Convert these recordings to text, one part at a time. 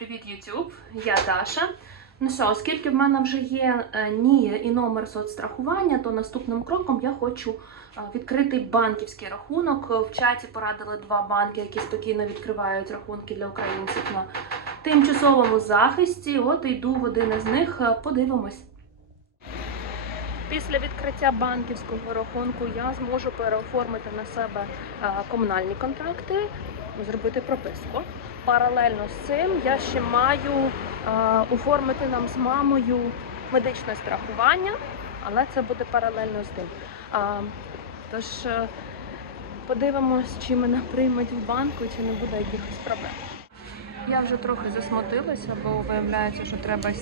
Привіт, YouTube! Я Даша. Ну що, оскільки в мене вже є е, НІЄ і номер соцстрахування, то наступним кроком я хочу е, відкрити банківський рахунок. В чаті порадили два банки, які спокійно відкривають рахунки для українців на тимчасовому захисті. От йду в один із них, е, подивимось. Після відкриття банківського рахунку я зможу переоформити на себе комунальні контракти, зробити прописку. Паралельно з цим я ще маю е, оформити нам з мамою медичне страхування, але це буде паралельно з тим. А, тож е, подивимось, чи мене приймуть в банку, чи не буде якихось проблем. Я вже трохи засмутилася, бо виявляється, що треба е,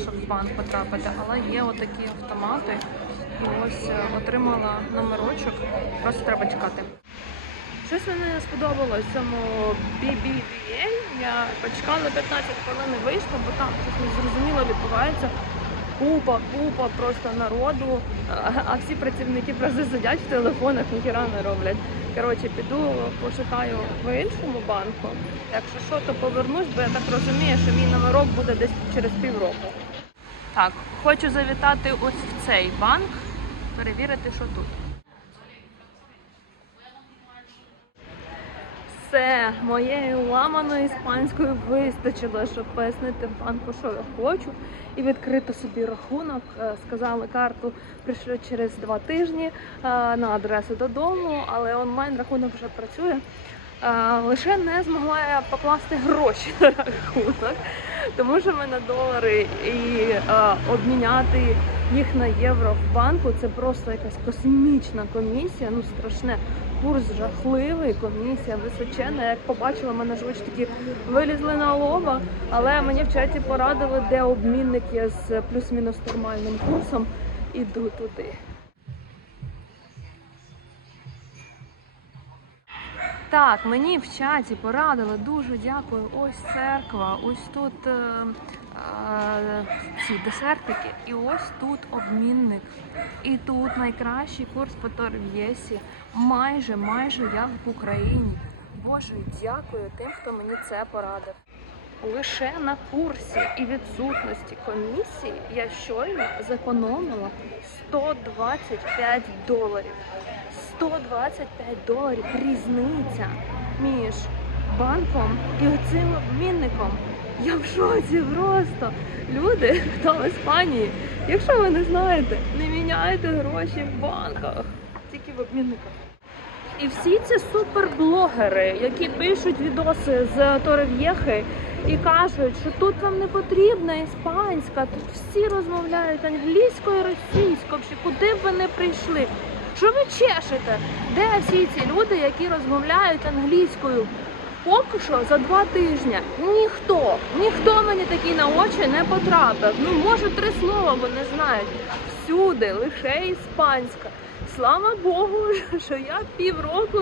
щоб в банк потрапити, але є отакі автомати. І ось е, отримала номерочок, просто треба чекати. Щось мені сподобалось в цьому BBVA. Я почекала 15 хвилин і вийшла, бо там щось незрозуміло відбувається. Купа, купа просто народу, а всі працівники просто сидять в телефонах, ніхіра не роблять. Коротше, піду пошукаю в іншому банку. Якщо що, то повернусь, бо я так розумію, що мій номерок буде десь через півроку. Так, хочу завітати ось в цей банк, перевірити, що тут. Все, моєї ламаної іспанської вистачило, щоб пояснити банку, що я хочу, і відкрити собі рахунок. Е, Сказали, карту прийшли через два тижні е, на адресу додому, але онлайн рахунок вже працює. Е, Лише не змогла я покласти гроші на рахунок, тому що мене долари і обміняти їх на євро в банку це просто якась космічна комісія, ну страшне. Курс жахливий, комісія височена. Як побачила, мене ж очі такі вилізли на лоба, але мені в чаті порадили, де обмінник є з плюс-мінус нормальним курсом. Іду туди. Так, мені в чаті порадили, дуже дякую. Ось церква, ось тут ці десертики, і ось тут обмінник. І тут найкращий курс по торг'єсі. Майже, майже як в Україні. Боже, дякую тим, хто мені це порадив. Лише на курсі і відсутності комісії я щойно зекономила 125 доларів. 125 доларів різниця між банком і оцим обмінником. Я в шоці просто. Люди, хто в Іспанії, якщо ви не знаєте, не міняйте гроші в банках, тільки в обмінниках. І всі ці суперблогери, які пишуть відоси з Торев'єхи і кажуть, що тут вам не потрібна іспанська, тут всі розмовляють англійською, російською, чи куди б ви не прийшли. Що ви чешете? Де всі ці люди, які розмовляють англійською? Поки що за два тижні ніхто, ніхто мені такий на очі не потрапив. Ну, може, три слова вони знають. Всюди, лише іспанська. Слава Богу, що я півроку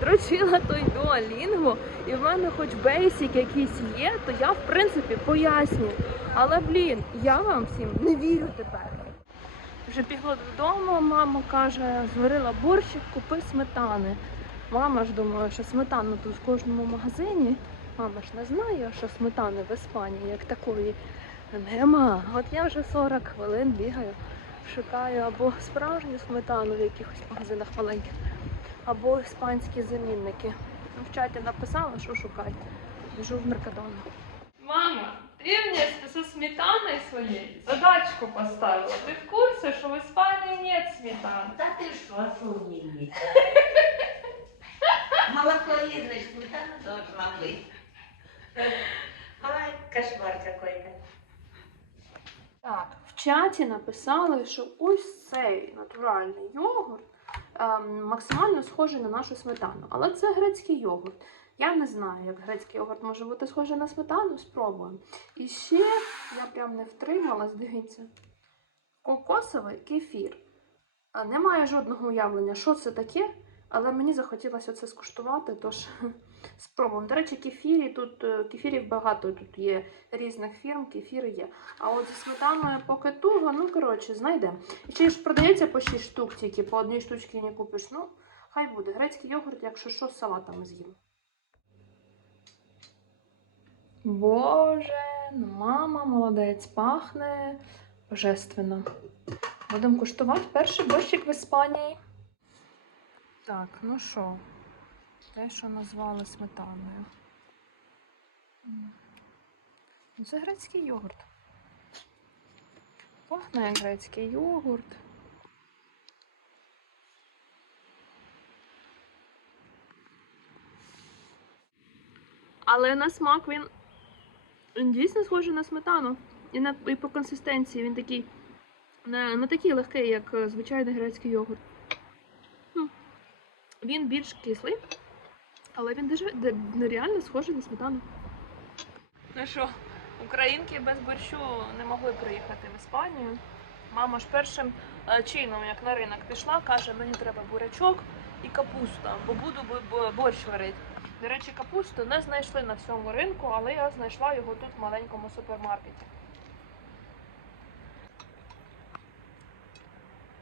дрочила той дуалінгво, і в мене хоч бейсик якийсь є, то я в принципі пояснюю. Але блін, я вам всім не вірю тепер. Вже бігла додому, мама каже, зварила борщик, купи сметани. Мама ж думає, що сметану тут в кожному магазині. Мама ж не знає, що сметани в Іспанії як такої нема. От я вже 40 хвилин бігаю, шукаю або справжню сметану в якихось магазинах маленьких, або іспанські замінники. В чаті написала, що шукати. Біжу в Меркадону. Мама, ти мені зі сметаною своєю задачку поставила. Ти в курсі, що в Іспанії нет сметани? Да ты что, осудили? Молокоедная сметана должна быть. Ай, кошмар какой-то. Так, в чаті написали, що ось цей натуральний йогурт ем, максимально схожий на нашу сметану. Але це грецький йогурт. Я не знаю, як грецький йогурт може бути схожий на сметану, спробуємо. І ще я прям не втрималась, дивіться. Кокосовий кефір. А Немає жодного уявлення, що це таке, але мені захотілося це скуштувати, тож спробуємо. До речі, кефірі тут е, кефірів багато тут є різних фірм, кефіри є. А от зі сметаною поки туго, ну коротше, знайдемо. І ще ж продається по 6 штук тільки, по одній штучці не купиш. Ну, хай буде. Грецький йогурт, якщо що, з салатами з'їм. Боже, ну мама, молодець, пахне божественно. Будемо куштувати перший борщик в Іспанії. Так, ну що, те, що назвали сметаною. Ну, Це грецький йогурт. Пахне як грецький йогурт. Але на смак він, дійсно схожий на сметану. І, на, і по консистенції він такий не, не такий легкий, як е, звичайний грецький йогурт. Він більш кислий, але він дуже нереально схожий на сметану. Ну що, українки без борщу не могли приїхати в Іспанію. Мама ж першим е, чином, як на ринок пішла, каже, мені треба бурячок і капуста, бо буду бо- бо- борщ варити. До речі, капусту не знайшли на всьому ринку, але я знайшла його тут в маленькому супермаркеті.